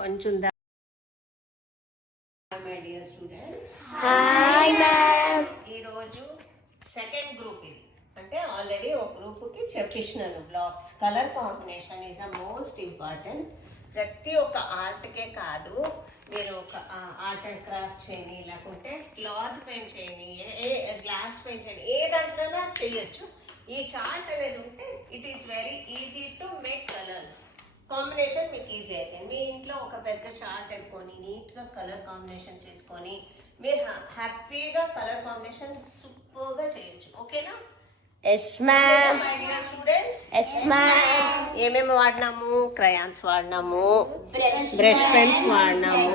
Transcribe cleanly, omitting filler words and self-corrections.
కొంచెం my dear students, hi ma'am. ఈరోజు second group ఇది. అంటే ఆల్రెడీ ఒక గ్రూప్కి చెప్పిస్తున్నాను blocks. Colour combination is the most important. ప్రతి ఒక్క ఆర్ట్కే కాదు, మీరు ఒక ఆర్ట్ అండ్ క్రాఫ్ట్ చేయని, లేకుంటే క్లాత్ పెయింట్ చేయని, గ్లాస్ పెయింట్ చేయని, ఏ దాంట్లోనా చేయొచ్చు. ఈ చార్ట్ అనేది ఉంటే it is very easy to make colours combination. మీకు ఈజీ అయితే మీ ఇంట్లో ఒక పెద్ద చార్ట్ పెట్టుకొని నీట్గా కలర్ కాంబినేషన్ చేసుకొని మీరు హ్యాపీగా కలర్ కాంబినేషన్ సూపర్గా చేయొచ్చు. ఓకేనా? Yes ma'am. My dear students, yes ma'am. ఏమేమి వాడినాము? క్రయాన్స్ వాడినాము, బ్రష్ పెన్స్ వాడినాము,